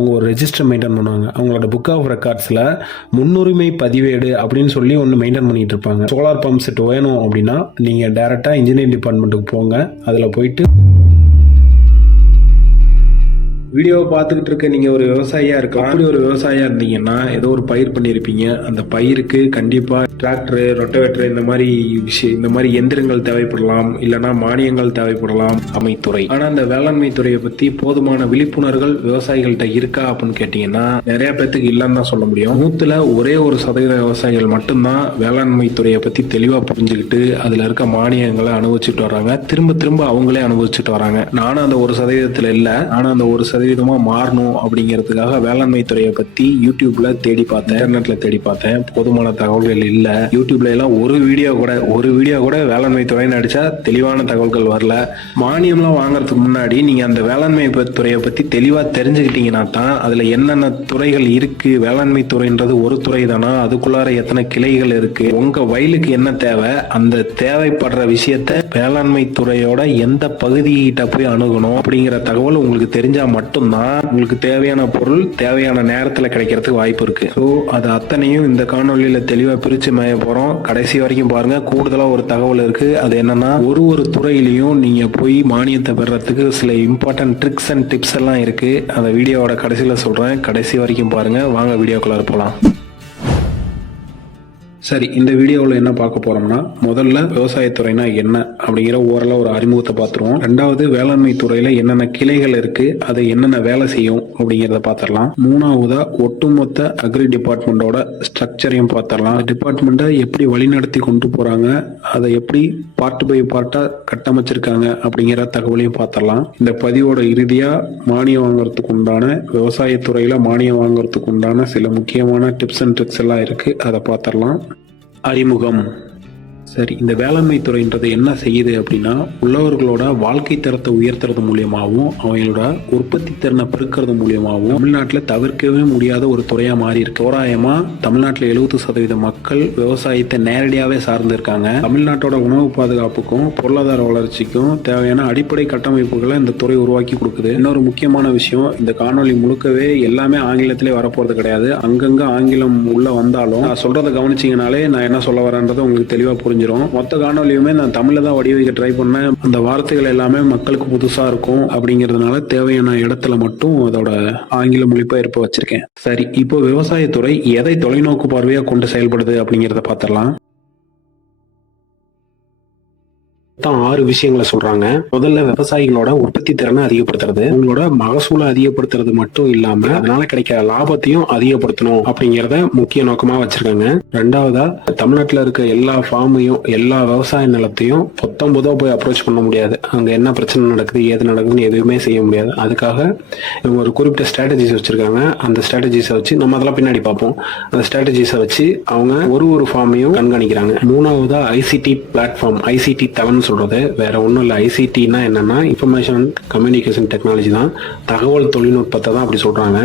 அவங்க ஒரு register maintain பண்ணுவாங்க. அவங்களோட புக் ஆஃப் ரெக்கார்ட்ஸில் முன்னுரிமை பதிவேடு அப்படின்னு சொல்லி ஒன்று மெயின்டைன் பண்ணிட்டு இருப்பாங்க. சோலார் பம்ப் செட் வேணும் அப்படின்னா நீங்கள் டேரெக்டாக இன்ஜினியரிங் டிபார்ட்மெண்ட்டுக்கு போங்க. அதில் போயிட்டு வீடியோவை பார்த்துக்கிட்டு இருக்க நீங்கள் ஒரு விவசாயியாக இருக்கலாம். அப்படி ஒரு விவசாயியாக இருந்தீங்கன்னா ஏதோ ஒரு பயிர் பண்ணியிருப்பீங்க. அந்த பயிருக்கு கண்டிப்பாக டிராக்டரு ரொட்டவேட்டர் இந்த மாதிரி விஷயம் இந்த மாதிரி எந்திரங்கள் தேவைப்படலாம். இல்லைன்னா மானியங்கள் தேவைப்படலாம். அமைத்துறை. ஆனால் அந்த வேளாண்மை துறையை பற்றி போதுமான விழிப்புணர்வுகள் விவசாயிகள்கிட்ட இருக்கா அப்படின்னு கேட்டிங்கன்னா நிறைய பேர்த்துக்கு இல்லைன்னு தான் சொல்ல முடியும். நூற்றுல ஒரே ஒரு சதவீத விவசாயிகள் மட்டும்தான் வேளாண்மை துறையை பற்றி தெளிவாக புரிஞ்சுக்கிட்டு அதில் இருக்க மானியங்களை அனுபவிச்சுட்டு வராங்க திரும்ப திரும்ப அவங்களே அனுபவிச்சுட்டு வராங்க. நானும் அந்த ஒரு சதவீதத்தில் இல்லை. ஆனால் அந்த ஒரு சதவீதமா மாறணும் அப்படிங்கிறதுக்காக வேளாண்மை துறையை பத்தி யூடியூப்ல தேடி பார்த்தேன். இன்டர்நெட்ல தேடி பார்த்தேன். போதுமான தகவல்கள் இல்ல. யூடியூப்ல எல்லாம் ஒரு வீடியோ கூட ஒரு வீடியோ கூட வேளாண்மை துறைன்னு அடிச்சா தெளிவான தகவல்கள் வரல. மானியம்லாம் வாங்குறதுக்கு முன்னாடி நீங்க அந்த வேளாண்மை துறையை பத்தி தெளிவா தெரிஞ்சுக்கிட்டீங்கன்னா தான் அதுல என்னென்ன துறைகள் இருக்கு வேளாண்மை துறைன்றது ஒரு துறை தானா? அதுக்குள்ளார எத்தனை கிளைகள் இருக்கு? உங்க வயலுக்கு என்ன தேவை? அந்த தேவைப்படுற விஷயத்த வேளாண்மை துறையோட எந்த பகுதிகிட்ட போய் அணுகணும் அப்படிங்கிற தகவல் உங்களுக்கு தெரிஞ்சா மட்டும்தான் உங்களுக்கு தேவையான பொருள் தேவையான நேரத்தில் கிடைக்கிறதுக்கு வாய்ப்பு இருக்கு. ஸோ அது அத்தனையும் இந்த காணொலியில தெளிவா பிரிச்சு மேய போறோம். கடைசி வரைக்கும் பாருங்க. கூடுதலா ஒரு தகவல் இருக்கு. அது என்னன்னா ஒரு ஒரு துறையிலையும் நீங்க போய் மானியத்தை பெறத்துக்கு சில இம்பார்ட்டன்ட் ட்ரிக்ஸ் அண்ட் டிப்ஸ் எல்லாம் இருக்கு. அந்த வீடியோவோட கடைசியில் சொல்றேன். கடைசி வரைக்கும் பாருங்க. வாங்க வீடியோக்குள்ளார போலாம். சரி இந்த வீடியோவில் என்ன பார்க்க போறோம்னா முதல்ல விவசாயத்துறைனா என்ன அப்படிங்கிற ஓரளவு ஒரு அறிமுகத்தை பார்த்துருவோம். ரெண்டாவது வேளாண்மை துறையில என்னென்ன கிளைகள் இருக்கு அது என்னென்ன வேலை செய்யும் அப்படிங்கிறத பார்த்துடலாம். மூணாவதா ஒட்டுமொத்த அக்ரி டிபார்ட்மெண்டோட ஸ்ட்ரக்சரையும் பார்த்துடலாம். டிபார்ட்மெண்ட்டை எப்படி வழிநடத்தி கொண்டு போறாங்க அதை எப்படி பார்ட் பை பார்ட்டா கட்டமைச்சிருக்காங்க அப்படிங்கிற தகவலையும் பார்த்துடலாம். இந்த பதிவோட இறுதியா மானியம் வாங்குறதுக்கு உண்டான விவசாயத்துறையில மானியம் வாங்குறதுக்கு உண்டான சில முக்கியமான டிப்ஸ் அண்ட் ட்ரிக்ஸ் எல்லாம் இருக்கு அதை பார்த்துடலாம். அறிமுகம். சரி இந்த வேளாண்மை துறைன்றது என்ன செய்யுது அப்படின்னா உள்ளவர்களோட வாழ்க்கை தரத்தை உயர்த்துறது மூலியமாகவும் அவங்களோட உற்பத்தி திறனை பெருக்கிறது மூலியமாகவும் தமிழ்நாட்டில் தவிர்க்கவே முடியாத ஒரு துறையா மாறி இருக்கு தோராயமா தமிழ்நாட்டில் எழுபது சதவீத மக்கள் விவசாயத்தை நேரடியாகவே சார்ந்து இருக்காங்க தமிழ்நாட்டோட உணவு பாதுகாப்புக்கும் பொருளாதார வளர்ச்சிக்கும் தேவையான அடிப்படை கட்டமைப்புகளை இந்த துறை உருவாக்கி கொடுக்குது. இன்னொரு முக்கியமான விஷயம் இந்த காணொளி முழுக்கவே எல்லாமே ஆங்கிலத்திலே வரப்போறது கிடையாது. அங்கங்க ஆங்கிலம் உள்ள வந்தாலும் நான் சொல்றதை கவனிச்சிங்கனாலே நான் என்ன சொல்ல வரேன்றது உங்களுக்கு தெளிவாக புரிஞ்சு முடிஞ்சிடும் மொத்த காணொலியுமே நான் தமிழில் தான் வடிவமைக்க ட்ரை பண்ணேன். அந்த வார்த்தைகள் எல்லாமே மக்களுக்கு புதுசாக இருக்கும் அப்படிங்கிறதுனால தேவையான இடத்துல மட்டும் அதோட ஆங்கில மொழிபெயர்ப்பு வச்சிருக்கேன். சரி இப்போ விவசாயத்துறை எதை தொலைநோக்கு பார்வையாக கொண்டு செயல்படுது அப்படிங்கிறத பார்த்துடலாம். மொத்தம் ஆறு விஷயங்களை சொல்றாங்க. முதல்ல விவசாயிகளோட உற்பத்தி திறனை அதிகப்படுத்துறது. உங்களோட மகசூலை அதிகப்படுத்துறது மட்டும் இல்லாம அதனால கிடைக்கிற லாபத்தையும் அதிகப்படுத்தணும் அப்படிங்கறத முக்கிய நோக்கமா வச்சிருக்காங்க. ரெண்டாவதா தமிழ்நாட்டுல இருக்க எல்லா ஃபார்மையும் எல்லா விவசாய நிலத்தையும் பொத்தம் பொதுவா போய் அப்ரோச் பண்ண முடியாது. அங்க என்ன பிரச்சனை நடக்குது ஏது நடக்குதுன்னு எதுவுமே செய்ய முடியாது. அதுக்காக இவங்க ஒரு குறிப்பிட்ட ஸ்ட்ராட்டஜிஸ் வச்சிருக்காங்க. அந்த ஸ்ட்ராட்டஜிஸை வச்சு நம்ம அதெல்லாம் பின்னாடி பார்ப்போம். அந்த ஸ்ட்ராட்டஜிஸை வச்சு அவங்க ஒரு ஒரு ஃபார்மையும் கண்காணிக்கிறாங்க. மூணாவதா ஐசிடி பிளாட்ஃபார்ம் ஐசிடி தவன் சொல்கிறது வேற ஒன்றும் இல்லை. ஐசிடினா என்னென்னா இன்ஃபர்மேஷன் கம்யூனிகேஷன் டெக்னாலஜி தான். தகவல் தொழில்நுட்பத்தை தான் அப்படி சொல்கிறாங்க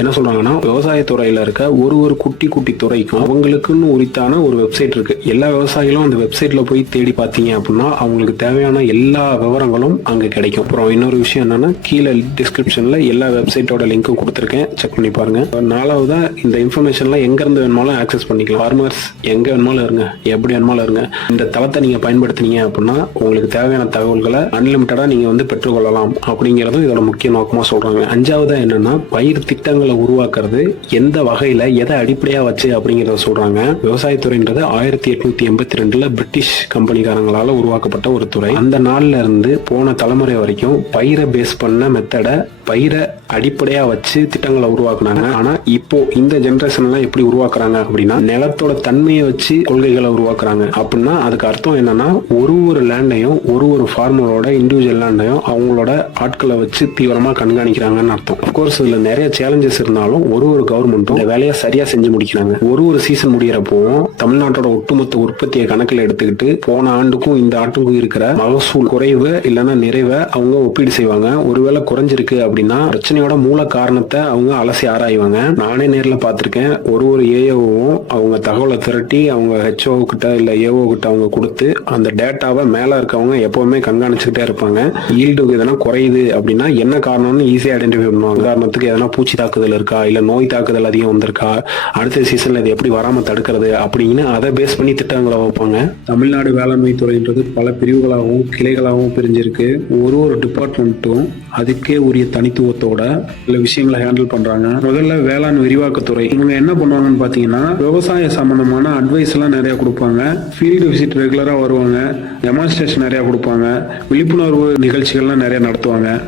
என்ன சொல்கிறாங்கன்னா விவசாயத்துறையில் இருக்க ஒரு ஒரு குட்டி குட்டி துறைக்கும் அவங்களுக்குன்னு உரித்தான ஒரு வெப்சைட் இருக்குது எல்லா விவசாயிகளும் அந்த வெப்சைட்டில் போய் தேடி பார்த்தீங்க அப்படின்னா அவங்களுக்கு தேவையான எல்லா விவரங்களும் அங்கே கிடைக்கும். அப்புறம் இன்னொரு விஷயம் என்னென்னா கீழே டிஸ்கிரிப்ஷனில் எல்லா வெப்சைட்டோட லிங்க்கும் கொடுத்துருக்கேன். செக் பண்ணி பாருங்கள் நாலாவதாக இந்த இன்ஃபர்மேஷன்லாம் எங்கேருந்து வேணுமாலும் ஆக்சஸ் பண்ணிக்கலாம். ஃபார்மர்ஸ் எங்கே வேணுமாலும் இருங்க. எப்படி வேணுமாலும் இருங்க. இந்த தளத்தை நீங்கள் பயன்படுத்தினீங்க அப்படின்னா உங்களுக்கு தேவையான தகவல்களை அன்லிமிட்டடா நீங்க வந்து பெற்றுக்கொள்ளலாம் அப்படிங்கறதும் இதோட முக்கிய நோக்கமா சொல்றாங்க. அஞ்சாவதா என்னன்னா பயிர் திட்டங்களை உருவாக்குறது எந்த வகையில எதை அடிப்படையா வச்சு அப்படிங்கறத சொல்றாங்க. விவசாயத்துறைன்றது ஆயிரத்தி எட்நூத்தி எண்பத்தி ரெண்டுல பிரிட்டிஷ் கம்பெனிக்காரங்களால உருவாக்கப்பட்ட ஒரு துறை. அந்த நாள்ல இருந்து போன தலைமுறை வரைக்கும் பயிரை பேஸ் பண்ண மெத்தடை பயிரை அடிப்படையா வச்சு திட்டங்களை உருவாக்குனாங்க. ஆனா இப்போ இந்த ஜெனரேஷன்ல எப்படி உருவாக்குறாங்க அப்படின்னா நிலத்தோட தன்மையை வச்சு கொள்கைகளை உருவாக்குறாங்க. அப்படின்னா அதுக்கு அர்த்தம் என்னன்னா ஒரு ஒரு லேண்டையும் ஒரு ஒரு ஃபார்மரோட இண்டிவிஜுவல் லேண்டையும் அவங்களோட ஆட்களை வச்சு தீவிரமாக கண்காணிக்கிறாங்கன்னு அர்த்தம். அப்கோர்ஸ் இதில் நிறைய சேலஞ்சஸ் இருந்தாலும் ஒரு ஒரு கவர்மெண்ட்டும் இந்த வேலையை சரியாக செஞ்சு முடிக்கிறாங்க. ஒரு ஒரு சீசன் முடிகிறப்போவும் தமிழ்நாட்டோட ஒட்டுமொத்த உற்பத்தியை கணக்கில் எடுத்துக்கிட்டு போன ஆண்டுக்கும் இந்த ஆண்டுக்கும் இருக்கிற மகசூல் குறைவு இல்லைன்னா நிறைவை அவங்க ஒப்பீடு செய்வாங்க. ஒருவேளை குறைஞ்சிருக்கு அப்படின்னா பிரச்சனையோட மூல காரணத்தை அவங்க அலசி ஆராய்வாங்க. நானே நேரில் பார்த்துருக்கேன். ஒரு ஒரு ஏஓவும் அவங்க தகவலை திரட்டி அவங்க ஹெச்ஓ கிட்ட இல்லை ஏஓ கிட்ட அவங்க கொடுத்து அந்த டேட்டாவை மேலே இருக்கவங்க எப்பவுமே கண்காணிச்சுக்கிட்டே இருப்பாங்க. ஈல்டு எதனா குறையுது அப்படின்னா என்ன காரணம்னு ஈஸியாக ஐடென்டிஃபை பண்ணுவாங்க. உதாரணத்துக்கு எதனா பூச்சி தாக்குதல் இருக்கா? இல்லை நோய் தாக்குதல் அதிகம் வந்திருக்கா? அடுத்த சீசன்ல இது எப்படி வராமல் தடுக்கிறது? அப்படின்னு அதை பேஸ் பண்ணி திட்டங்களை வைப்பாங்க தமிழ்நாடு வேளாண்மை துறைன்றது பல பிரிவுகளாகவும் கிளைகளாகவும் பிரிஞ்சிருக்கு. ஒரு ஒரு டிபார்ட்மெண்ட்டும் அதுக்கே உரிய தனித்துவத்தோட சில விஷயங்களை ஹேண்டில் பண்றாங்க. முதல்ல வேளாண் விரிவாக்கத்துறை. இவங்க என்ன பண்ணுவாங்கன்னு பாத்தீங்கன்னா விவசாய சம்பந்தமான அட்வைஸ் எல்லாம் நிறைய கொடுப்பாங்க. ஃபீல்டு விசிட் ரெகுலரா வருவாங்க. டெமான்ஸ்ட்ரேஷன் நிறைய கொடுப்பாங்க. விழிப்புணர்வு நிகழ்ச்சிகள்லாம் நிறைய நடத்துவாங்க.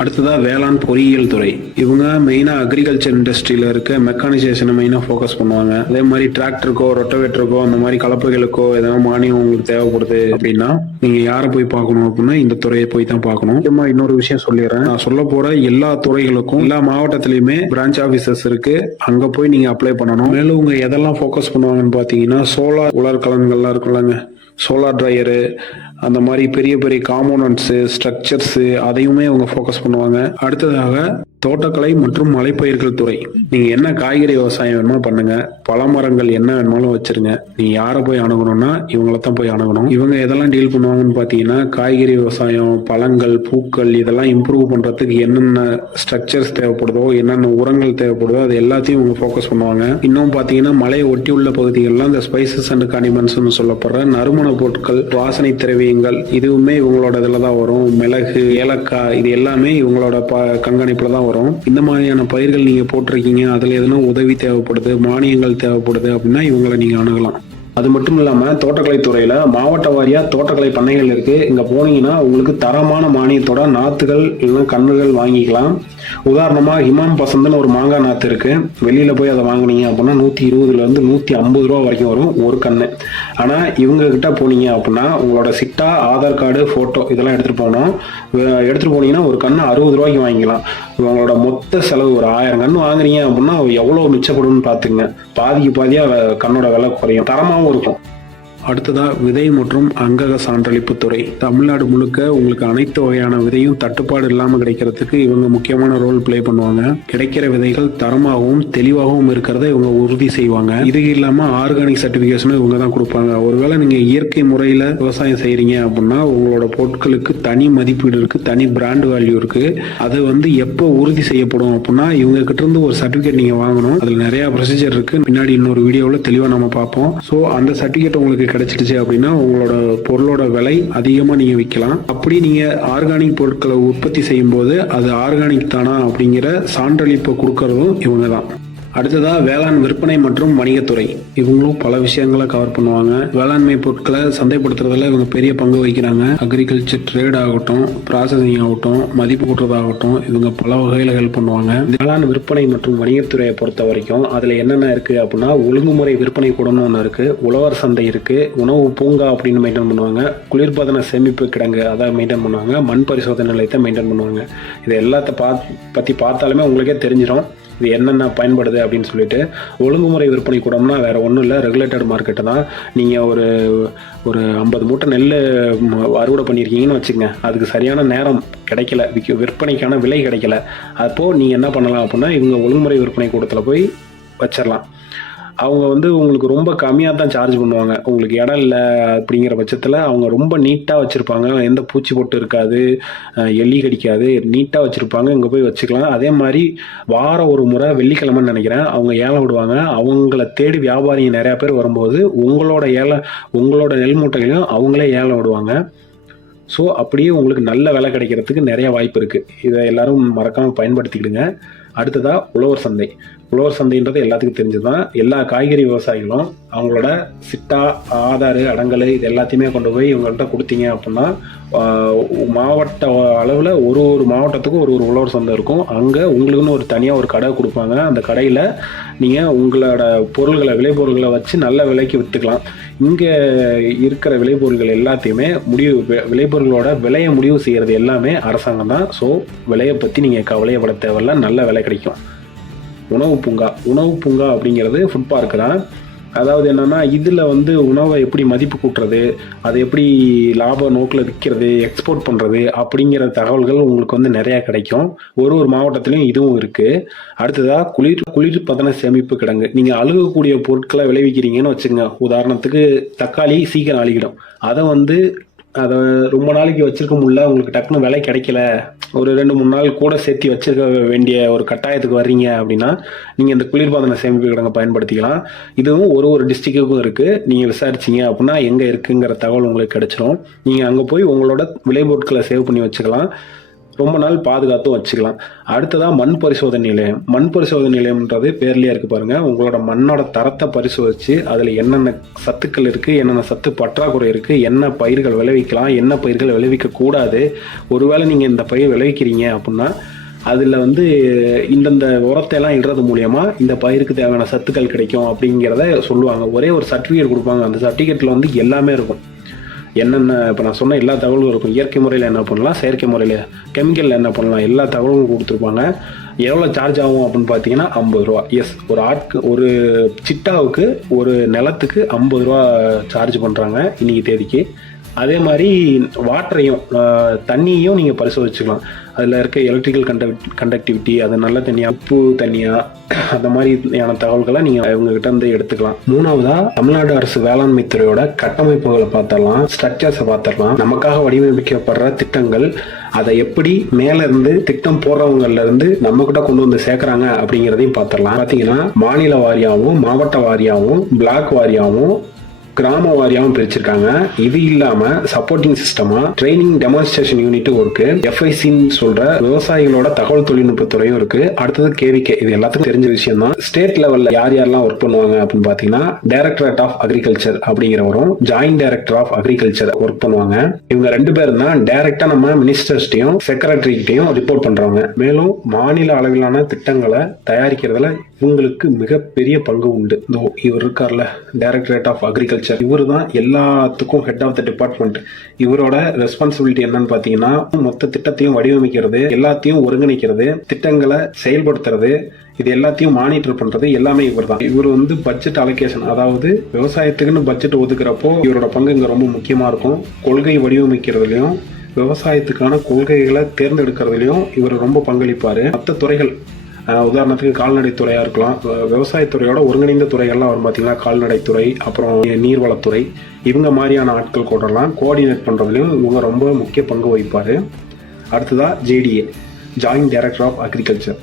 அடுத்ததாக வேளாண் பொறியியல் துறை. இவங்க மெயினாக அக்ரிகல்ச்சர் இண்டஸ்ட்ரியில் இருக்க மெக்கானைசேஷனை மெயினாக ஃபோக்கஸ் பண்ணுவாங்க. அதே மாதிரி டிராக்டருக்கோ ரொட்டவேட்டருக்கோ அந்த மாதிரி கலப்பைகளுக்கோ எதனா மானியம் உங்களுக்கு தேவைப்படுது அப்படின்னா நீங்கள் யாரை போய் பார்க்கணும் அப்படின்னா இந்த துறையை போய் தான் பார்க்கணும். முக்கியமாக இன்னொரு விஷயம் சொல்லிடுறேன். நான் சொல்ல போகிற எல்லா துறைகளுக்கும் எல்லா மாவட்டத்திலையுமே பிரான்ச் ஆஃபீஸர்ஸ் இருக்குது அங்கே போய் நீங்கள் அப்ளை பண்ணணும். மேலும் உங்க எதெல்லாம் ஃபோக்கஸ் பண்ணுவாங்கன்னு பார்த்தீங்கன்னா சோலார் உலர் கலன்கள்லாம் இருக்கும்லங்க சோலார் ட்ரையரு அந்த மாதிரி பெரிய பெரிய காம்போனன்ட்ஸு ஸ்ட்ரக்சர்ஸு அதையுமே அவங்க ஃபோக்கஸ் பண்ணுவாங்க. அடுத்ததாக தோட்டக்கலை மற்றும் மலைப்பயிர்கள் துறை. நீங்கள் என்ன காய்கறி விவசாயம் வேணுமோ பண்ணுங்க. பழமரங்கள் என்ன வேணுமாலும் வச்சிருங்க. நீங்கள் யாரை போய் அணுகணும்னா இவங்கள தான் போய் அணுகணும். இவங்க எதெல்லாம் டீல் பண்ணுவாங்கன்னு பார்த்தீங்கன்னா காய்கறி விவசாயம் பழங்கள் பூக்கள் இதெல்லாம் இம்ப்ரூவ் பண்ணுறதுக்கு என்னென்ன ஸ்ட்ரக்சர்ஸ் தேவைப்படுதோ என்னென்ன உரங்கள் தேவைப்படுதோ அது எல்லாத்தையும் இவங்க ஃபோக்கஸ் பண்ணுவாங்க. இன்னும் பார்த்தீங்கன்னா மலையை ஒட்டி உள்ள பகுதிகள்லாம் இந்த ஸ்பைசஸ் அண்ட் கானிமெண்ட்ஸ்னு சொல்லப்படுற நறுமண பொருட்கள் வாசனை திரவியங்கள் இதுவுமே இவங்களோட இதில் தான் வரும். மிளகு ஏலக்காய் இது எல்லாமே இவங்களோட ப கண்காணிப்பில் தான் வரும். இந்த மாதிரியான பயிர்கள் நீங்கள் போட்டிருக்கீங்க. அதில் எதனா உதவி தேவைப்படுது மானியங்கள் தேவைப்படுது அப்படின்னா இவங்களை நீங்கள் அணுகலாம். அது மட்டும் இல்லாம தோட்டக்கலை துறையில மாவட்ட வாரியா தோட்டக்கலை பண்ணைகள் இருக்கு. இங்க போனீங்கன்னா உங்களுக்கு தரமான மானியத்தோட நாத்துகள் இல்லைன்னா கன்றுகள் வாங்கிக்கலாம். உதாரணமா ஹிமாம் பசந்தன்னு ஒரு மாங்காய் நாத்து இருக்கு. வெளியில போய் அதை வாங்குனீங்க அப்படின்னா நூத்தி இருபதுல இருந்து நூத்தி ஐம்பது ரூபா வரைக்கும் வரும் ஒரு கண்ணு ஆனா இவங்க கிட்ட போனீங்க அப்படின்னா உங்களோட சிட்டா ஆதார் கார்டு போட்டோ இதெல்லாம் எடுத்துட்டு போனோம் எடுத்துகிட்டு எடுத்துட்டு போனீங்கன்னா ஒரு கண்ணு அறுபது ரூபாய்க்கு வாங்கிக்கலாம். உங்களோட மொத்த செலவு ஒரு ஆயிரம் கண்ணு வாங்குறீங்க அப்படின்னா எவ்வளவு மிச்சப்படும்னு பார்த்துங்க பாதிக்கு பாதியா கண்ணோட விலை குறையும். தரமாவும் இருக்கும். அடுத்ததா விதை மற்றும் அங்கக சான்றளிப்பு துறை. தமிழ்நாடு முழுக்க உங்களுக்கு அனைத்து வகையான விதையும் தட்டுப்பாடு இல்லாம கிடைக்கிறதுக்கு இவங்க முக்கியமான ரோல் ப்ளே பண்ணுவாங்க. கிடைக்கிற விதைகள் தரமாகவும் தெளிவாகவும் இருக்கிறத இவங்க உறுதி செய்வாங்க. இது இல்லாம ஆர்கானிக் சர்டிபிகேஷனும் இவங்க தான் கொடுப்பாங்க. ஒருவேளை நீங்க இயற்கை முறையில விவசாயம் செய்கிறீங்க அப்படின்னா உங்களோட பொருட்களுக்கு தனி மதிப்பீடு இருக்கு தனி பிராண்ட் வேல்யூ இருக்கு. அது வந்து எப்போ உறுதி செய்யப்படும் அப்படின்னா இவங்க கிட்ட இருந்து ஒரு சர்டிபிகேட் நீங்க வாங்கணும். அதுல நிறைய ப்ரொசீஜர் இருக்கு. பின்னாடி இன்னொரு வீடியோவில் தெளிவா நம்ம பார்ப்போம். ஸோ அந்த சர்டிபிகேட் உங்களுக்கு கிடைச்சிடுச்சு அப்படின்னா உங்களோட பொருளோட விலை அதிகமாக நீங்கள் விற்கலாம் அப்படி நீங்கள் ஆர்கானிக் பொருட்களை உற்பத்தி செய்யும்போது அது ஆர்கானிக் தானா அப்படிங்கிற சான்றளிப்பை கொடுக்கறதும் இவங்க தான் அடுத்ததா வேளாண் விற்பனை மற்றும் வணிகத்துறை. இவங்களும் பல விஷயங்களை கவர் பண்ணுவாங்க. வேளாண்மை பொருட்களை சந்தைப்படுத்துறதுல இவங்க பெரிய பங்கு வகிக்கிறாங்க. அக்ரிகல்ச்சர் ட்ரேட் ஆகட்டும் ப்ராசஸிங் ஆகட்டும் மதிப்பு கூட்டுறதாகட்டும் இவங்க பல வகையில ஹெல்ப் பண்ணுவாங்க. வேளாண் விற்பனை மற்றும் வணிகத்துறையை பொறுத்த வரைக்கும் அதுல என்னென்ன இருக்கு அப்படின்னா ஒழுங்குமுறை விற்பனை கூடம்னு ஒன்று இருக்கு. உழவர் சந்தை இருக்கு. உணவு பூங்கா அப்படின்னு மெயின்டைன் பண்ணுவாங்க. குளிர்பதன சேமிப்பு கிடங்கு அதை மெயின்டைன் பண்ணுவாங்க. மண் பரிசோதனை நிலையத்தை மெயின்டைன் பண்ணுவாங்க. இது எல்லாத்த பா பத்தி பார்த்தாலுமே உங்களுக்கே தெரிஞ்சிடும் இது என்னென்ன பயன்படுது அப்படின்னு சொல்லிட்டு ஒழுங்குமுறை விற்பனை கூடம்னா வேறு ஒன்றும் இல்லை. ரெகுலேட்டட் மார்க்கெட்டு தான். நீங்கள் ஒரு ஒரு ஐம்பது மூட்டை நெல் அறுவடை பண்ணியிருக்கீங்கன்னு வச்சுங்க அதுக்கு சரியான நேரம் கிடைக்கல. விற்க விற்பனைக்கான விலை கிடைக்கல. அப்போது நீங்கள் என்ன பண்ணலாம் அப்படின்னா இவங்க ஒழுங்குமுறை விற்பனை கூடத்தில் போய் வச்சிடலாம் அவங்க வந்து உங்களுக்கு ரொம்ப கம்மியாக தான் சார்ஜ் பண்ணுவாங்க. உங்களுக்கு இடம் இல்லை அப்படிங்கிற பட்சத்தில் அவங்க ரொம்ப நீட்டாக வச்சுருப்பாங்க. எந்த பூச்சி பொட்டு இருக்காது எலி கடிக்காது நீட்டாக வச்சுருப்பாங்க. இங்கே போய் வச்சுக்கலாம். அதே மாதிரி வாரம் ஒரு முறை வெள்ளிக்கிழமைன்னு நினைக்கிறேன். அவங்க ஏலம் விடுவாங்க. அவங்கள தேடி வியாபாரிங்க நிறையா பேர் வரும்போது உங்களோட ஏலம் உங்களோட நெல் மூட்டைகளையும் அவங்களே ஏலம் விடுவாங்க. ஸோ அப்படியே உங்களுக்கு நல்ல வேலை கிடைக்கிறதுக்கு நிறைய வாய்ப்பு இருக்குது இதை எல்லாரும் மறக்காமல் பயன்படுத்திக்கிடுங்க. அடுத்ததாக உழவர் சந்தை. உழவர் சந்தைன்றது எல்லாத்துக்கும் தெரிஞ்சதுதான் எல்லா காய்கறி விவசாயிகளும் அவங்களோட சிட்டா ஆதார் அடங்கல் இது எல்லாத்தையுமே கொண்டு போய் இவங்கள்ட்ட கொடுத்தீங்க அப்படின்னா மாவட்ட அளவில் ஒரு ஒரு மாவட்டத்துக்கும் ஒரு ஒரு உழவர் சந்தை இருக்கும். அங்கே உங்களுக்குன்னு ஒரு தனியாக ஒரு கடை கொடுப்பாங்க. அந்த கடையில் நீங்கள் உங்களோட பொருள்களை விளைபொருள்களை வச்சு நல்ல விலைக்கு விற்றுக்கலாம் இங்கே இருக்கிற விளைபொருள்கள் எல்லாத்தையுமே முடிவு விளைபொருளோட விலையை முடிவு செய்கிறது எல்லாமே அரசாங்கம் தான். ஸோ விலையை பற்றி நீங்கள் கவலையப்பட தேவையில்ல. நல்ல விலை கிடைக்கும். உணவு பூங்கா உணவு பூங்கா அப்படிங்கிறது ஃபுட் பார்க் தான். அதாவது என்னன்னா இதில் வந்து உணவை எப்படி மதிப்பு கூட்டுறது அதை எப்படி லாப நோக்கில் விற்கிறது எக்ஸ்போர்ட் பண்ணுறது அப்படிங்கிற தகவல்கள் உங்களுக்கு வந்து நிறையா கிடைக்கும். ஒரு ஒரு மாவட்டத்திலையும் இதுவும் இருக்குது அடுத்ததாக குளிர் குளிர்பதன சேமிப்பு கிடங்கு. நீங்கள் அழுகக்கூடிய பொருட்களை விளைவிக்கிறீங்கன்னு வச்சுங்க உதாரணத்துக்கு தக்காளி சீக்கிரம் அழுகிடும். அதை வந்து அதை ரொம்ப நாளைக்கு வச்சிருக்க முடியல. உங்களுக்கு டக்குன்னு விலை கிடைக்கல. ஒரு ரெண்டு மூணு நாள் கூட சேர்த்து வச்சிருக்க வேண்டிய ஒரு கட்டாயத்துக்கு வர்றீங்க அப்படின்னா நீங்கள் இந்த குளிர்பாதன சேமிப்பு கிடங்கை பயன்படுத்திக்கலாம். இதுவும் ஒரு ஒரு டிஸ்ட்ரிக்ட்டுக்கும் இருக்குது நீங்கள் விசாரிச்சீங்க அப்படின்னா எங்கே இருக்குங்கிற தகவல் உங்களுக்கு கிடைச்சிரும். நீங்கள் அங்கே போய் உங்களோட விளைபொருட்களை சேவ் பண்ணி வச்சுக்கலாம். ரொம்ப நாள் பாதுகாத்தும் வச்சுக்கலாம். அடுத்ததாக மண் பரிசோதனை நிலையம். மண் பரிசோதனை நிலையம்ன்றது பேர்லேயே இருக்குது பாருங்கள் உங்களோட மண்ணோட தரத்தை பரிசோதித்து அதில் என்னென்ன சத்துக்கள் இருக்குது என்னென்ன சத்து பற்றாக்குறை இருக்குது என்ன பயிர்கள் விளைவிக்கலாம் என்ன பயிர்கள் விளைவிக்கக்கூடாது ஒருவேளை நீங்கள் இந்த பயிர் விளைவிக்கிறீங்க அப்படின்னா அதில் வந்து இந்தந்த உரத்தை எல்லாம் இடுறது மூலயமா இந்த பயிருக்கு தேவையான சத்துக்கள் கிடைக்கும் அப்படிங்கிறத சொல்லுவாங்க. ஒரே ஒரு சர்டிஃபிகேட் கொடுப்பாங்க. அந்த சர்டிஃபிகேட்டில் வந்து எல்லாமே இருக்கும். என்னென்ன இப்போ நான் சொன்ன எல்லா தகவலும் இருக்கும். இயற்கை முறையில் என்ன பண்ணலாம் செயற்கை முறையில் கெமிக்கலில் என்ன பண்ணலாம் எல்லா தகவலும் கொடுத்துருப்பாங்க. எவ்வளோ சார்ஜ் ஆகும் அப்படின்னு பார்த்தீங்கன்னா ஐம்பது ரூபா. எஸ் ஒரு ஆட்கு ஒரு சிட்டாவுக்கு ஒரு நிலத்துக்கு ஐம்பது ரூபா சார்ஜ் பண்ணுறாங்க இன்னைக்கு தேதிக்கு. அதே மாதிரி வாட்டரையும் தண்ணியையும் நீங்கள் பரிசோதிச்சுக்கலாம். அதில் இருக்க எலக்ட்ரிக்கல் கண்டக்ட் கண்டக்டிவிட்டி அது நல்ல தண்ணியா உப்பு தண்ணியா அந்த மாதிரியான தகவல்களை நீங்கள் இவங்ககிட்ட இருந்து எடுத்துக்கலாம். மூணாவதா தமிழ்நாடு அரசு வேளாண்மை துறையோட கட்டமைப்புகளை பார்த்தரலாம் ஸ்ட்ரக்சர்ஸை பார்த்தரலாம் நமக்காக வடிவமைக்கப்படுற திட்டங்கள் அதை எப்படி மேலேருந்து திட்டம் போடுறவங்கல இருந்து நம்ம கிட்ட கொண்டு வந்து சேர்க்குறாங்க அப்படிங்கிறதையும் பார்த்தரலாம் பார்த்தீங்கன்னா மாநில வாரியாகவும் மாவட்ட வாரியாகவும் பிளாக் வாரியாகவும் கிராம வாரியாவும் பிரிச்சிருக்காங்க. இது இல்லாம சப்போர்ட்டிங் சிஸ்டமா ட்ரைனிங் டெமான்ஸ்ட்ரேஷன் யூனிட்டும் இருக்கு. எஃப்ஐசின்னு சொல்ற விவசாயிகளோட தகவல் தொழில்நுட்பத்துறையும் இருக்கு. அடுத்தது கேவிகே இது எல்லாத்துக்கும் தெரிஞ்ச விஷயம் தான் ஸ்டேட் லெவல்ல யார் யாரெல்லாம் ஒர்க் பண்ணுவாங்க அப்படின்னு பாத்தீங்கன்னா directorate of agriculture அப்படிங்கிறவரும் joint director of agriculture work பண்ணுவாங்க. இவங்க ரெண்டு பேரும் தான் டைரக்டா நம்ம மினிஸ்டர்ஸ்டையும் செக்ரட்டரிகிட்டையும் ரிப்போர்ட் பண்றவங்க. மேலும் மாநில அளவிலான திட்டங்களை தயாரிக்கிறதுல இவங்களுக்கு மிகப்பெரிய பங்கு உண்டு. இதோ இவர் இருக்கார்ல டைரக்டரேட் ஆஃப் அக்ரிகல்ச்சர் இவர் தான் எல்லாத்துக்கும் ஹெட் ஆஃப் த டிபார்ட்மெண்ட் இவரோட ரெஸ்பான்சிபிலிட்டி என்னன்னு பார்த்தீங்கன்னா மொத்த திட்டத்தையும் வடிவமைக்கிறது எல்லாத்தையும் ஒருங்கிணைக்கிறது திட்டங்களை செயல்படுத்துறது இது எல்லாத்தையும் மானிட்டர் பண்றது எல்லாமே இவர் தான் இவர் வந்து பட்ஜெட் அலோகேஷன் அதாவது விவசாயத்துக்குன்னு பட்ஜெட் ஒதுக்குறப்போ இவரோட பங்கு இங்க ரொம்ப முக்கியமா இருக்கும். கொள்கை வடிவமைக்கிறதுலையும் விவசாயத்துக்கான கொள்கைகளை தேர்ந்தெடுக்கிறதுலையும் இவர் ரொம்ப பங்களிப்பாரு. மற்ற துறைகள் உதாரணத்துக்கு கால்நடைத்துறையாக இருக்கலாம். விவசாயத்துறையோட ஒருங்கிணைந்த துறைகள்லாம் வரும் பார்த்தீங்கன்னா கால்நடைத்துறை அப்புறம் நீர்வளத்துறை. இவங்க மாதிரியான ஆட்கள் கூடலாம் கோஆர்டினேட் பண்றதுலயும் இவங்க ரொம்ப முக்கிய பங்கு வகிப்பாரு. அடுத்ததா JDA joint director of agriculture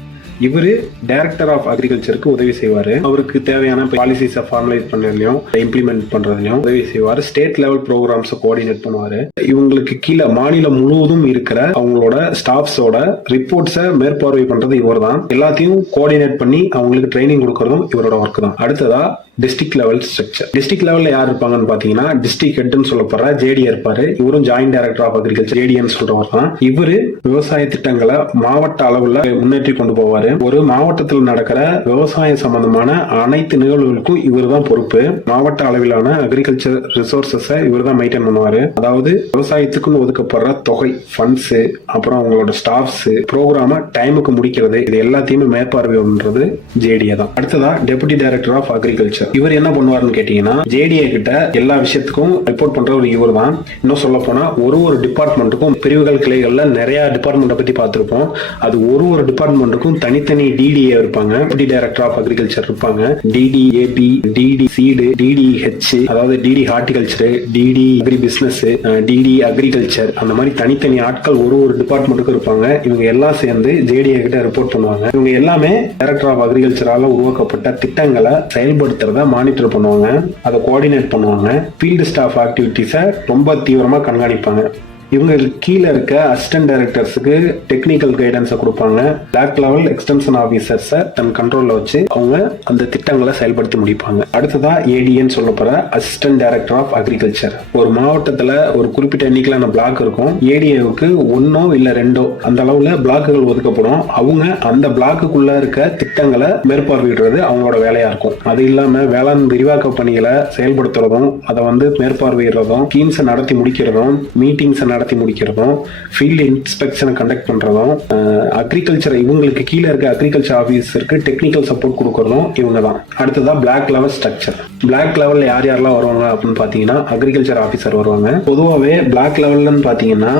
இவரு டைரக்டர் ஆஃப் அக்ரிகல்ச்சருக்கு உதவி செய்வார். அவருக்கு தேவையான பாலிசிஸை ஃபார்மலைஸ் பண்ணதுலையும் இம்ப்ளிமெண்ட் பண்ணுறதுலையும் உதவி செய்வார். ஸ்டேட் லெவல் ப்ரோக்ராம்ஸை கோஆர்டினேட் பண்ணுவாரு. இவங்களுக்கு கீழே மாநிலம் முழுவதும் இருக்கிற அவங்களோட ஸ்டாஃப்ஸோட ரிப்போர்ட்ஸை மேற்பார்வை பண்றது இவர் தான் எல்லாத்தையும் கோஆர்டினேட் பண்ணி அவங்களுக்கு ட்ரைனிங் கொடுக்கறதும் இவரோட ஒர்க் தான். அடுத்ததா டிஸ்ட்ரிக்ட் லெவல் ஸ்ட்ரக்சர் டிஸ்ட்ரிக்ட் லெவலில் யார் இருப்பாங்கன்னு பார்த்தீங்கன்னா டிஸ்ட்ரிக்ட் ஹெட்னு சொல்லப்படுற ஜேடி இருப்பாரு. இவரும் ஜாயின்ட் டைரக்டர் ஆஃப் அக்ரிகல்ச்சர் ஜேடிஎன் சொல்கிறவர் தான். இவர் விவசாய திட்டங்களை மாவட்ட அளவில் முன்னேற்றி கொண்டு போவார். ஒரு மாவட்டத்தில் நடக்கிற விவசாயம் சம்பந்தமான அனைத்து நிகழ்வுகளுக்கும் இவர் தான் பொறுப்பு. மாவட்ட அளவிலான அக்ரிகல்ச்சர் ரிசோர்சஸை இவர் தான் மெயின்டைன் பண்ணுவார். அதாவது விவசாயத்துக்குன்னு ஒதுக்கப்படுற தொகை ஃபண்ட்ஸ் அப்புறம் அவங்களோட ஸ்டாஃப்ஸ் ப்ரோக்ராமை டைமுக்கு முடிக்கிறது. இது எல்லாத்தையுமே மேற்பார்வை பண்ணுறது ஜேடிஏ தான். அடுத்ததா டெபுட்டி டைரக்டர் ஆஃப் அக்ரிகல்ச்சர் இவர் என்ன பண்ணுவாருன்னு கேட்டீங்கன்னா ஜேடிஏ கிட்ட எல்லா விஷயத்துக்கும் ரிப்போர்ட் பண்ற ஒரு இவர் தான் இன்னும் சொல்ல போனா ஒரு ஒரு டிபார்ட்மெண்ட்டுக்கும் பிரிவுகள் கிளைகள்ல நிறைய டிபார்ட்மெண்ட்டை பத்தி பார்த்திருப்போம். அது ஒரு ஒரு டிபார்ட்மெண்ட்டுக்கும் தனித்தனி டிடிஏ இருப்பாங்க. டெபுட்டி டைரக்டர் ஆஃப் அக்ரிகல்ச்சர் இருப்பாங்க. டிடிஏபி டிடி சீடு டிடிஹெச் அதாவது DD horticulture DD agri business DD agriculture அந்த மாதிரி தனித்தனி ஆட்கள் ஒரு ஒரு டிபார்ட்மெண்ட்டுக்கும் இருப்பாங்க. இவங்க எல்லாம் சேர்ந்து ஜேடிஏ கிட்ட ரிப்போர்ட் பண்ணுவாங்க. இவங்க எல்லாமே டைரக்டர் ஆஃப் அக்ரிகல்ச்சரால உருவாக்கப்பட்ட திட்டங்களை செயல்படுத்துறது மானிட்டர் பண்ணுவாங்க. அதை கோஆர்டினேட் பண்ணுவாங்க. ஃபீல்டு ஸ்டாஃப் ஆக்டிவிட்டிஸை ரொம்ப தீவிரமா கண்காணிப்பாங்க. இவங்களுக்கு கீழே இருக்க அசிஸ்டன்ட் டைரக்டர்ஸுக்கு டெக்னிக்கல் கைடன்ஸை கொடுப்பாங்க. பிளாக் லெவல் எக்ஸ்டென்ஷன் ஆஃபீஸர்ஸை தன் கண்ட்ரோலில் வச்சு அவங்க அந்த திட்டங்களை செயல்படுத்தி முடிப்பாங்க. அடுத்ததா ஏடிஎன்னு சொல்லப்படுற அசிஸ்டன்ட் டைரக்டர் ஆஃப் அக்ரிகல்ச்சர் ஒரு மாவட்டத்தில் ஒரு குறிப்பிட்ட எண்ணிக்கையிலான பிளாக் இருக்கும். ஏடிஏவுக்கு ஒன்னோ இல்லை ரெண்டோ அந்த அளவில் பிளாக்குகள் ஒதுக்கப்படும். அவங்க அந்த பிளாக்குக்குள்ள இருக்க திட்டங்களை மேற்பார்வையிடுறது அவங்களோட வேலையா இருக்கும். அது இல்லாமல் வேளாண் விரிவாக்க பணிகளை செயல்படுத்துறதும் அதை வந்து மேற்பார்வையிடுறதும் கீம்ஸை நடத்தி முடிக்கிறதும் மீட்டிங்ஸை நடத்தி முடிக்கிறதும் ஃபீல்டு இன்ஸ்பெக்ஷனை கண்டக்ட் பண்ணுறதும் அக்ரிகல்ச்சர் இவங்களுக்கு கீழே இருக்க அக்ரிகல்ச்சர் ஆஃபீஸருக்கு டெக்னிக்கல் சப்போர்ட் கொடுக்கறதும் இவங்க தான் அடுத்ததா பிளாக் லெவல் ஸ்ட்ரக்சர் பிளாக் லெவலில் யார் யாரெல்லாம் வருவாங்க அப்படின்னு பார்த்தீங்கன்னா அக்ரிகல்ச்சர் ஆஃபீஸர் வருவாங்க. பொதுவாகவே பிளாக் லெவல்லன்னு பார்த்தீங்கன்னா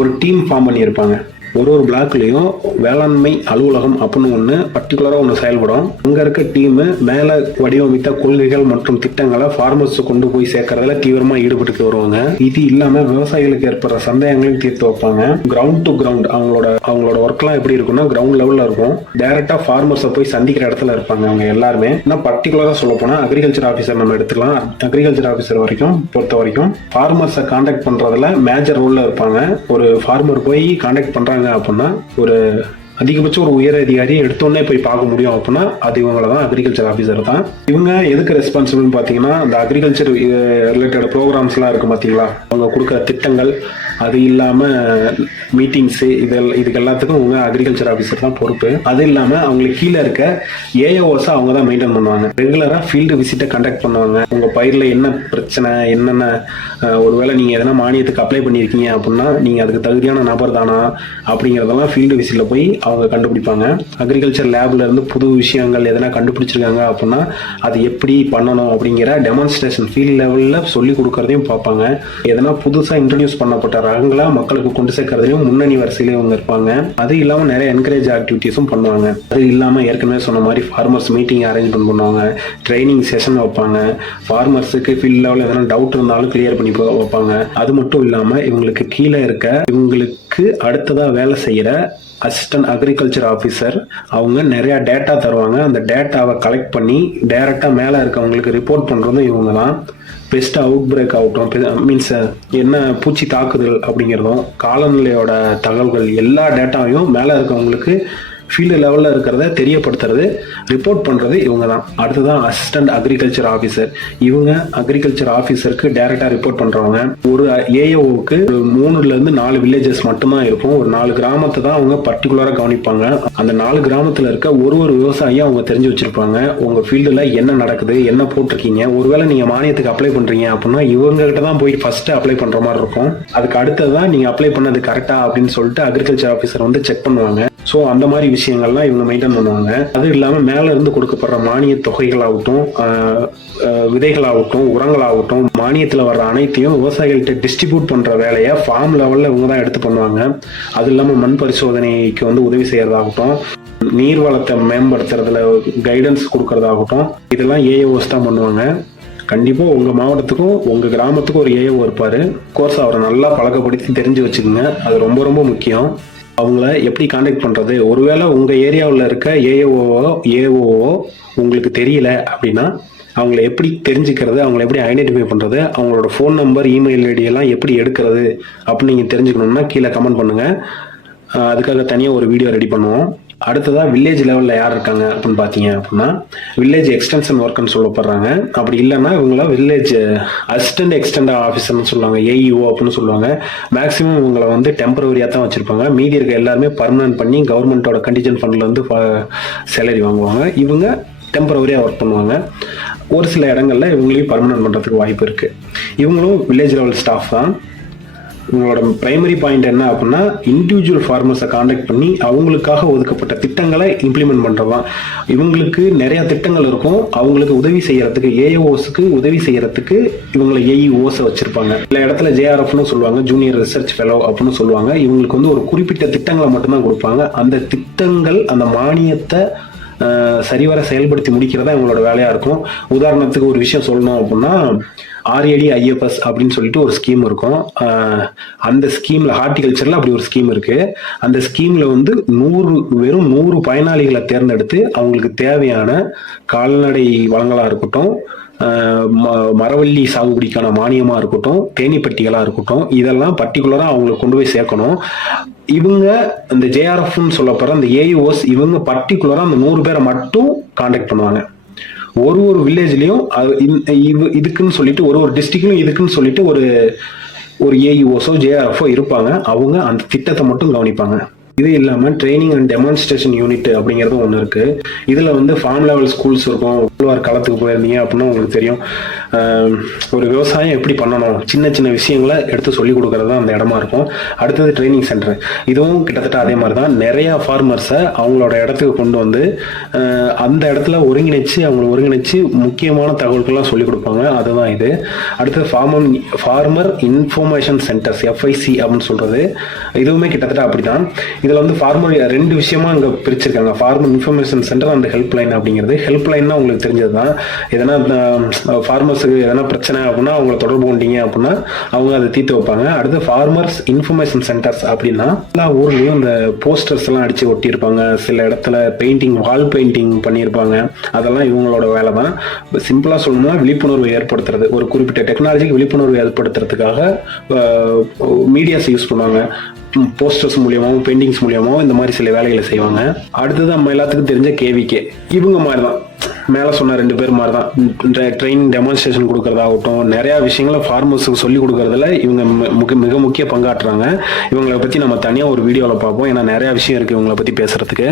ஒரு டீம் ஃபார்ம் பண்ணியிருப்பாங்க. ஒரு ஒரு பிளாக்லேயும் வேளாண்மை அலுவலகம் அப்படின்னு ஒன்று பர்டிகுலராக ஒன்று செயல்படும். அங்கே இருக்க டீமு மேலே வடிவமைத்த கொள்கைகள் மற்றும் திட்டங்களை ஃபார்மர்ஸ் கொண்டு போய் சேர்க்கறதுல தீவிரமாக ஈடுபட்டு வருவாங்க. இது இல்லாமல் விவசாயிகளுக்கு ஏற்படுற சந்தேகங்களையும் தீர்த்து வைப்பாங்க. கிரவுண்ட் டு கிரவுண்ட் அவங்களோட அவங்களோட ஒர்க்லாம் எப்படி இருக்கும்னா கிரவுண்ட் லெவலில் இருக்கும். டேரெக்டாக ஃபார்மர்ஸை போய் சந்திக்கிற இடத்துல இருப்பாங்க அவங்க எல்லாருமே. ஆனால் பர்டிகுலராக சொல்ல போனால் அக்ரிகல்ச்சர் ஆஃபீஸர் நம்ம எடுத்துக்கலாம். அக்ரிகல்ச்சர் ஆஃபீஸர் வரைக்கும் பொறுத்த வரைக்கும் ஃபார்மர்ஸை கான்டாக்ட் பண்ணுறதுல மேஜர் ரோலில் இருப்பாங்க. ஒரு ஃபார்மர் போய் காண்டாக்ட் பண்றாங்க அப்படின்னா ஒரு அதிகபட்சம் ஒரு உயர் அதிகாரி எடுத்தோடனே போய் பார்க்க முடியும் அப்படின்னா அது இவங்கள தான் அக்ரிகல்ச்சர் ஆஃபீஸர் தான். இவங்க எதுக்கு ரெஸ்பான்சிபிள்னு பார்த்தீங்கன்னா அந்த அக்ரிகல்ச்சர் ரிலேட்டட் ப்ரோக்ராம்ஸ்லாம் இருக்கு பார்த்தீங்களா? அவங்க கொடுக்குற திட்டங்கள் அது இல்லாமல் மீட்டிங்ஸு இதெல்லாம் இதுக்கு எல்லாத்துக்கும் அவங்க அக்ரிகல்ச்சர் ஆஃபீஸர் தான் பொறுப்பு. அது இல்லாமல் அவங்களுக்கு கீழே இருக்க ஏஓஎஸ் அவங்க தான் மெயின்டைன் பண்ணுவாங்க. ரெகுலராக ஃபீல்டு விசிட்டை கண்டக்ட் பண்ணுவாங்க. உங்கள் பயிரில் என்ன பிரச்சனை என்னென்ன ஒருவேளை நீங்கள் எதனா மானியத்துக்கு அப்ளை பண்ணியிருக்கீங்க அப்படின்னா நீங்கள் அதுக்கு தகுதியான நபர் தானா அப்படிங்கிறதெல்லாம் ஃபீல்டு விசிட்டில் போய் அவங்க கண்டுபிடிப்பாங்க. அக்ரிகல்ச்சர் லேபில் இருந்து புது விஷயங்கள் எதனா கண்டுபிடிச்சிருக்காங்க அப்படின்னா அது எப்படி பண்ணணும் அப்படிங்கிற டெமான்ஸ்ட்ரேஷன் ஃபீல்ட் லெவலில் சொல்லி கொடுக்குறதையும் பார்ப்பாங்க. எதனா புதுசாக இன்ட்ரடியூஸ் பண்ணப்பட்ட ரகங்களை மக்களுக்கு கொண்டு சேர்க்கறதுலையும் முன்னணி வரிசையில அவங்க இருப்பாங்க. அது இல்லாமல் நிறைய என்கரேஜ் ஆக்டிவிட்டீஸும் பண்ணுவாங்க. அது இல்லாமல் ஏற்கனவே சொன்ன மாதிரி ஃபார்மர்ஸ் மீட்டிங் அரேஞ்ச்மெண்ட் பண்ணுவாங்க. ட்ரைனிங் செஷன் வைப்பாங்க. ஃபார்மர்ஸுக்கு ஃபீல்ட் லெவலில் எதனா டவுட் இருந்தாலும் கிளியர் பண்ணி வைப்பாங்க. அது மட்டும் இல்லாமல் இவங்களுக்கு கீழே இருக்க இவங்களுக்கு அடுத்ததாக வேலை செய்கிற அசிஸ்டன்ட் அக்ரிகல்ச்சர் ஆஃபீஸர் அவங்க நிறையா டேட்டா தருவாங்க. அந்த டேட்டாவை கலெக்ட் பண்ணி டைரெக்டாக மேலே இருக்கவங்களுக்கு ரிப்போர்ட் பண்ணுறதும் இவங்க தான். பெஸ்ட் அவுட் பிரேக் ஆகட்டும் மீன்ஸ் என்ன பூச்சி தாக்குதல் அப்படிங்கிறதும் காலநிலையோட தகவல்கள் எல்லா டேட்டாவையும் மேலே இருக்கவங்களுக்கு ஃபீல்டு லெவலில் இருக்கிறத தெரியப்படுத்துறது ரிப்போர்ட் பண்ணுறது இவங்க தான் அடுத்ததான் அசிஸ்டன்ட் அக்ரிகல்ச்சர் ஆஃபீஸர் இவங்க அக்ரிகல்ச்சர் ஆஃபீஸருக்கு டேரெக்டாக ரிப்போர்ட் பண்ணுறவங்க ஒரு ஏஓவுக்கு ஒரு மூணுலேருந்து நாலு வில்லேஜஸ் மட்டும்தான் இருக்கும். ஒரு நாலு கிராமத்தை தான் அவங்க பர்டிகுலராக கவனிப்பாங்க. அந்த நாலு கிராமத்தில் இருக்க ஒரு ஒரு விவசாயியும் அவங்க தெரிஞ்சு வச்சுருப்பாங்க. உங்கள் ஃபீல்டில் என்ன நடக்குது என்ன போட்டிருக்கீங்க ஒருவேளை நீங்கள் மானியத்துக்கு அப்ளை பண்ணுறீங்க அப்படின்னா இவங்ககிட்ட தான் போய் ஃபஸ்ட்டு அப்ளை பண்ணுற மாதிரி இருக்கும். அதுக்கு அடுத்ததான் நீங்கள் அப்ளை பண்ணது கரெக்டாக அப்படின்னு சொல்லிட்டு அக்ரிகல்ச்சர் ஆஃபீஸர் வந்து செக் பண்ணுவாங்க. ஸோ அந்த மாதிரி விஷயங்கள்லாம் இவங்க மெயின்டைன் பண்ணுவாங்க. அது இல்லாமல் மேலே இருந்து கொடுக்கப்படுற மானிய தொகைகளாகட்டும் விதைகளாகட்டும் உரங்களாகட்டும் மானியத்தில் வர்ற அனைத்தையும் விவசாயிகள்கிட்ட டிஸ்ட்ரிபியூட் பண்ணுற வேலையை ஃபார்ம் லெவலில் இவங்க தான் எடுத்து பண்ணுவாங்க. அது இல்லாமல் மண் பரிசோதனைக்கு வந்து உதவி செய்கிறதாகட்டும் நீர் வளத்தை மேம்படுத்துறதுல கைடன்ஸ் கொடுக்கறதாகட்டும் இதெல்லாம் ஏஏஓஸ் தான் பண்ணுவாங்க. கண்டிப்பாக உங்கள் மாவட்டத்துக்கும் உங்கள் கிராமத்துக்கும் ஒரு ஏஓ இருப்பார். கோர்ஸ் அவரை நல்லா பழக்கப்படுத்தி தெரிஞ்சு வச்சுக்கோங்க. அது ரொம்ப ரொம்ப முக்கியம். அவங்கள எப்படி காண்டாக்ட் பண்ணுறது ஒருவேளை உங்கள் ஏரியாவில் இருக்க ஏஓஓ ஏஓஓ உங்களுக்கு தெரியல அப்படின்னா அவங்கள எப்படி தெரிஞ்சுக்கிறது? அவங்கள எப்படி ஐடென்டிஃபை பண்ணுறது அவங்களோட ஃபோன் நம்பர் இமெயில் ஐடி எல்லாம் எப்படி எடுக்கிறது? அப்படின்னு நீங்கள் தெரிஞ்சுக்கணுன்னா கீழே கமெண்ட் பண்ணுங்கள் அதுக்காக தனியாக ஒரு வீடியோ ரெடி பண்ணுவோம். அடுத்ததாக வில்லேஜ் லெவலில் யார் இருக்காங்க அப்படின்னு பார்த்தீங்க அப்படின்னா வில்லேஜ் எக்ஸ்டென்ஷன் ஒர்க்குன்னு சொல்லப்படுறாங்க. அப்படி இல்லைன்னா இவங்களாம் வில்லேஜ் அசிஸ்டன்ட் எக்ஸ்டெண்ட் ஆஃபீஸர்னு சொல்லுவாங்க ஏஇஓ அப்படின்னு சொல்லுவாங்க. மேக்ஸிமம் இவங்களை வந்து டெம்பரவரியாக தான் வச்சுருப்பாங்க. மீதி இருக்க எல்லாருமே பர்மனன்ட் பண்ணி கவர்மெண்ட்டோட கண்டிஜன் ஃபண்ட்லேருந்து சேலரி வாங்குவாங்க. இவங்க டெம்பரவரியாக ஒர்க் பண்ணுவாங்க. ஒரு சில இடங்களில் இவங்களையும் பர்மனன்ட் பண்ணுறதுக்கு வாய்ப்பு இருக்குது இவங்களும் வில்லேஜ் லெவல் ஸ்டாஃப் தான். உங்களோட பிரைமரி பாயிண்ட் என்ன அப்படின்னா இண்டிவிஜுவல் ஃபார்மர்ஸை காண்டாக்ட் பண்ணி அவங்களுக்காக ஒதுக்கப்பட்ட திட்டங்களை இம்ப்ளிமெண்ட் பண்ணுறதான் இவங்களுக்கு நிறைய திட்டங்கள் இருக்கும். அவங்களுக்கு உதவி செய்யறதுக்கு ஏஓஸ்க்கு உதவி செய்யறதுக்கு இவங்களை ஏஇஓஸை வச்சிருப்பாங்க. சில இடத்துல ஜேஆர்எஃப்னு சொல்லுவாங்க ஜூனியர் ரிசர்ச் ஃபெலோ அப்படின்னு சொல்லுவாங்க. இவங்களுக்கு வந்து ஒரு குறிப்பிட்ட திட்டங்களை மட்டும்தான் கொடுப்பாங்க. அந்த திட்டங்கள் அந்த மானியத்தை சரிவர செயல்படுத்தி முடிக்கிறதா இவங்களோட வேலையா இருக்கும். உதாரணத்துக்கு ஒரு விஷயம் சொல்லணும் அப்படின்னா ஆர்ஏடி ஐஎஃப்எஸ் அப்படின்னு சொல்லிட்டு ஒரு ஸ்கீம் இருக்கும். அந்த ஸ்கீம்ல ஹார்டிகல்ச்சர்ல அப்படி ஒரு ஸ்கீம் இருக்கு. அந்த ஸ்கீம்ல வந்து நூறு வெறும் நூறு பயனாளிகளை தேர்ந்தெடுத்து அவங்களுக்கு தேவையான கால்நடை வளங்களா இருக்கட்டும் ம- மரவள்ளி சாகுபடிக்கான மானியமா இருக்கட்டும் தேனீப்பட்டிகளா இருக்கட்டும் இதெல்லாம் பர்டிகுலரா அவங்களை கொண்டு போய் சேர்க்கணும். இவங்க இந்த ஜேஆர்எஃப்னு சொல்லப்படுற அந்த ஏயுஓஸ் இவங்க பர்டிகுலரா அந்த நூறு பேரை மட்டும் காண்டாக்ட் பண்ணுவாங்க. ஒரு ஒரு வில்லேஜ்லயும் இதுக்குன்னு சொல்லிட்டு ஒரு ஒரு டிஸ்ட்ரிக்ட்லயும் இதுக்குன்னு சொல்லிட்டு ஒரு ஒரு ஏஇஓஸோ ஜேஆர்எஃப்ஓ இருப்பாங்க. அவங்க அந்த திட்டத்தை மட்டும் கவனிப்பாங்க. இது இல்லாம ட்ரைனிங் அண்ட் டெமான்ஸ்ட்ரேஷன் யூனிட் அப்படிங்கிறது ஒன்று இருக்கு. இதுல வந்து ஃபார்ம் லெவல் ஸ்கூல்ஸ் இருக்கும். உழவர் காலத்துக்கு போயிருந்தீங்க அப்படின்னா உங்களுக்கு தெரியும். ஒரு விவசாயம் எப்படி பண்ணணும்? சின்ன சின்ன விஷயங்களை எடுத்து சொல்லி கொடுக்கறது தான் அந்த இடமா இருக்கும். அடுத்தது ட்ரைனிங் சென்டர் இதுவும் கிட்டத்தட்ட அதே மாதிரி தான். நிறைய ஃபார்மர்ஸை அவங்களோட இடத்துக்கு கொண்டு வந்து அந்த இடத்துல ஒருங்கிணைச்சு அவங்களை ஒருங்கிணைச்சு முக்கியமான தகவல்கள்லாம் சொல்லிக் கொடுப்பாங்க. அதுதான் இது. அடுத்து farmer farmer information centres FIC அப்படின்னு சொல்றது. இதுவுமே கிட்டத்தட்ட அப்படிதான். இதில் வந்து ஃபார்மர் ரெண்டு விஷயமா அங்கே பிரிச்சிருக்காங்க. ஃபார்மர் இன்ஃபர்மேஷன் சென்டர் அந்த ஹெல்ப் லைன் அப்படிங்கிறது. ஹெல்ப் லைன்னா உங்களுக்கு தெரிஞ்சது தான் எதனா ஃபார்மர்ஸுக்கு எதனா பிரச்சனை அப்படின்னா அவங்கள தொடர்பு கொண்டீங்க அப்படின்னா அவங்க அதை தீர்த்து வைப்பாங்க. அடுத்து ஃபார்மர்ஸ் இன்ஃபர்மேஷன் சென்டர்ஸ் அப்படின்னா எல்லா ஊர்லேயும் இந்த போஸ்டர்ஸ் எல்லாம் அடிச்சு ஒட்டியிருப்பாங்க. சில இடத்துல பெயிண்டிங் வால் பெயிண்டிங் பண்ணியிருப்பாங்க. அதெல்லாம் இவங்களோட வேலை தான். சிம்பிளாக சொல்லணும்னா விழிப்புணர்வு ஏற்படுத்துறது. ஒரு குறிப்பிட்ட டெக்னாலஜிக்கு விழிப்புணர்வு ஏற்படுத்துறதுக்காக மீடியாஸ் யூஸ் பண்ணுவாங்க. போஸ்டர்ஸ் மூலியமாகவும் பெயிண்டிங்ஸ் மூலியமாகவும் இந்த மாதிரி சில வேலைகளை செய்வாங்க. அடுத்தது நம்ம எல்லாத்துக்கும் தெரிஞ்ச கேவிகே இவங்க மாதிரி தான். மேலே சொன்ன ரெண்டு பேர் மாதிரி தான் ட்ரெயின் டெமான்ஸ்ட்ரேஷன் கொடுக்கறதாகட்டும் நிறைய விஷயங்களை ஃபார்மர்ஸுக்கு சொல்லி கொடுக்கறதுல இவங்க மிக மிக முக்கிய பங்காற்றுறாங்க. இவங்களை பற்றி நம்ம தனியாக ஒரு வீடியோவில் பார்ப்போம். ஏன்னா நிறைய விஷயம் இருக்குது இவங்களை பற்றி பேசுறதுக்கு.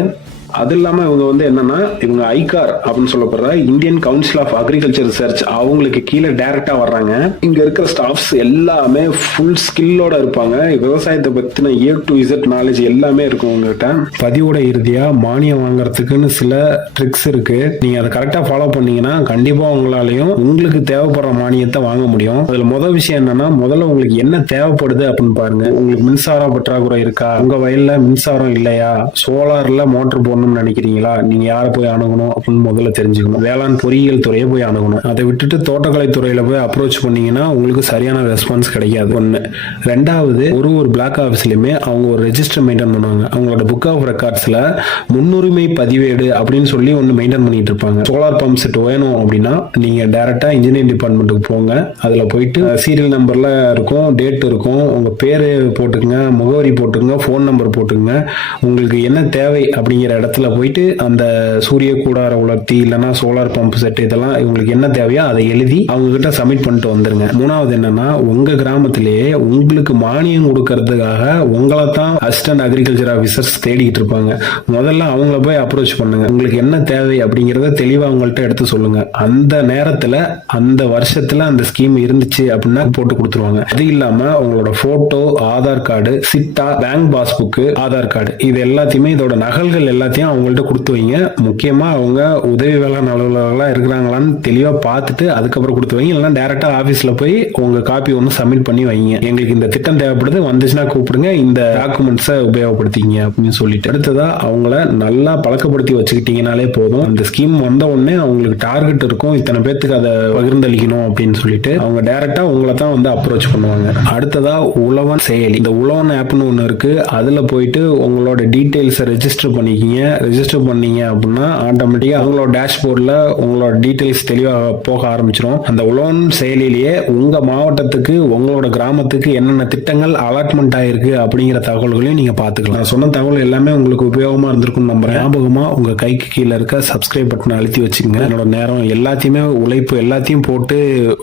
அது இல்லாமல் இவங்க வந்து என்னன்னா இவங்க ஐகார் அப்படின்னு சொல்லப்படுற Indian council of agriculture research அவங்களுக்கு கீழே டைரக்டா வர்றாங்க. இங்க இருக்கிற ஸ்டாஃப்ஸ் எல்லாமே ஃபுல் ஸ்கில்லோட இருப்பாங்க. விவசாயத்தை பத்தின ஏ டு இசட் நாலேஜ் எல்லாமே இருக்கும் உங்ககிட்ட. பதிவோட இறுதியா மானியம் வாங்குறதுக்குன்னு சில ட்ரிக்ஸ் இருக்கு. நீங்க அதை கரெக்டா ஃபாலோ பண்ணீங்கன்னா கண்டிப்பா உங்களாலையும் உங்களுக்கு தேவைப்படுற மானியத்தை வாங்க முடியும். அதுல முதல் விஷயம் என்னன்னா முதல்ல உங்களுக்கு என்ன தேவைப்படுது அப்படின்னு பாருங்க. உங்களுக்கு மின்சார பற்றாக்குறை இருக்கா? உங்க வயல்ல மின்சாரம் இல்லையா? சோலார்ல மோட்டர் போடணும்னு நினைக்கிறீங்களா? நீங்க யாரை போய் அணுகணும் அப்படின்னு முதல்ல தெரிஞ்சுக்கணும். வேளாண் பொறியியல் துறையை போய் அணுகணும். அதை விட்டுட்டு தோட்டக்கலை துறையில போய் அப்ரோச் பண்ணீங்கன்னா உங்களுக்கு சரியான ரெஸ்பான்ஸ் கிடைக்காது. ஒன்று ரெண்டாவது ஒரு ஒரு பிளாக் ஆஃபீஸ்லயுமே அவங்க ஒரு ரெஜிஸ்டர் மெயின்டைன் பண்ணுவாங்க. அவங்களோட புக் ஆஃப் ரெக்கார்ட்ஸ்ல முன்னுரிமை பதிவேடு அப்படின்னு சொல்லி ஒன்று மெயின்டைன் பண்ணிட்டு இருப்பாங்க. சோலார் பம்ப் செட் வேணும் அப்படின்னா நீங்க டைரக்டா இன்ஜினியரிங் டிபார்ட்மெண்ட்டுக்கு போங்க. அதுல போயிட்டு சீரியல் நம்பர்ல இருக்கும் டேட் இருக்கும். உங்க பேரு போட்டுக்கங்க முகவரி போட்டுக்கங்க ஃபோன் நம்பர் போட்டுக்கங்க. உங்களுக்கு என்ன தேவை அப்படிங்கிற இடத்துல போயிட்டு அந்த சூரிய கூடார உலர்த்தி இல்லைன்னா சோலார் பம்ப் செட் இதெல்லாம் இவங்களுக்கு என்ன தேவையோ அதை எழுதி அவங்க கிட்ட சப்மிட் பண்ணிட்டு வந்துருங்க. மூணாவது என்னன்னா உங்க கிராமத்திலேயே உங்களுக்கு மானியம் கொடுக்கறதுக்காக உங்களை தான் அசிஸ்டன்ட் அக்ரிகல்ச்சர் ஆஃபீஸர்ஸ் தேடிட்டு இருப்பாங்க. முதல்ல அவங்கள போய் அப்ரோச் பண்ணுங்க. உங்களுக்கு என்ன தேவை அப்படிங்கறத தெளிவா அவங்கள்ட்ட எடுத்து சொல்லுங்க. அந்த நேரத்துல அந்த வருஷத்துல அந்த ஸ்கீம் இருந்துச்சு அப்படின்னா போட்டு கொடுத்துருவாங்க. அது இல்லாம உங்களோட போட்டோ ஆதார் கார்டு சிட்டா பேங்க் பாஸ்புக் ஆதார் கார்டு இது எல்லாத்தையுமே இதோட நகல்கள் எல்லாத்தையும் அவங்கள்ட்ட கொடுத்து வைங்க. முக்கியமாக அவங்க உதவி வேளாண் அலுவலர்களாக இருக்கிறாங்களான்னு தெளிவாக பார்த்துட்டு அதுக்கப்புறம் கொடுத்து வைங்க. இல்லைன்னா டேரெக்டாக ஆஃபீஸில் போய் உங்கள் காப்பி ஒன்று சப்மிட் பண்ணி வைங்க. எங்களுக்கு இந்த திட்டம் தேவைப்படுது. வந்துச்சுன்னா கூப்பிடுங்க. இந்த டாக்குமெண்ட்ஸை உபயோகப்படுத்திங்க அப்படின்னு சொல்லிட்டு. அடுத்ததாக அவங்கள நல்லா பழக்கப்படுத்தி வச்சுக்கிட்டீங்கனாலே போதும். அந்த ஸ்கீம் வந்த உடனே அவங்களுக்கு டார்கெட் இருக்கும். இத்தனை பேர்த்துக்கு அதை பகிர்ந்தளிக்கணும் அப்படின்னு சொல்லிட்டு அவங்க டேரெக்டாக உங்களை தான் வந்து அப்ரோச் பண்ணுவாங்க. அடுத்ததாக உழவன் செயலி. இந்த உழவன் ஆப்னு ஒன்று இருக்குது அதில் போயிட்டு உங்களோட டீட்டெயில்ஸை ரெஜிஸ்டர் பண்ணிக்கிங்க. ரிஜிஸ்டர் பண்ணீங்க அப்படின்னா ஆட்டோமேட்டிக்காக அவங்களோட டேஷ்போர்டில் உங்களோட டீட்டெயில்ஸ் தெளிவாக போக ஆரம்பிச்சிடும் அந்த உலோன் செயலிலேயே உங்கள் மாவட்டத்துக்கு உங்களோட கிராமத்துக்கு என்னென்ன திட்டங்கள் அலாட்மெண்ட் ஆயிருக்கு அப்படிங்கிற தகவல்களையும் நீங்கள் பார்த்துக்கலாம். நான் சொன்ன தகவல் எல்லாமே உங்களுக்கு உபயோகமாக இருந்திருக்கும் நம்புறேன். ஞாபகமாக உங்கள் கைக்கு கீழே இருக்க சப்ஸ்கிரைப் பட்டனை அழுத்தி வச்சுக்கோங்க. என்னோட நேரம் எல்லாத்தையுமே உழைப்பு எல்லாத்தையும் போட்டு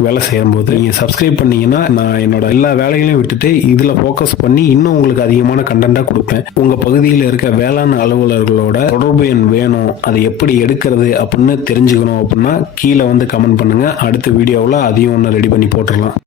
வேலை செய்யும் போது சப்ஸ்கிரைப் பண்ணீங்கன்னா நான் என்னோட எல்லா வேலைகளையும் விட்டுட்டு இதில் ஃபோக்கஸ் பண்ணி இன்னும் உங்களுக்கு அதிகமான கண்டென்ட்டாக கொடுப்பேன். உங்கள் பகுதியில் இருக்க வேளாண் அலுவலர்களோட தொடர்பு எண் வேணும். அதை எப்படி எடுக்கிறது அப்படின்னு தெரிஞ்சுக்கணும் அப்படின்னா கீழே வந்து கமெண்ட் பண்ணுங்க. அடுத்த வீடியோவில் அதையும் ஒன்று ரெடி பண்ணி போட்டுடலாம்.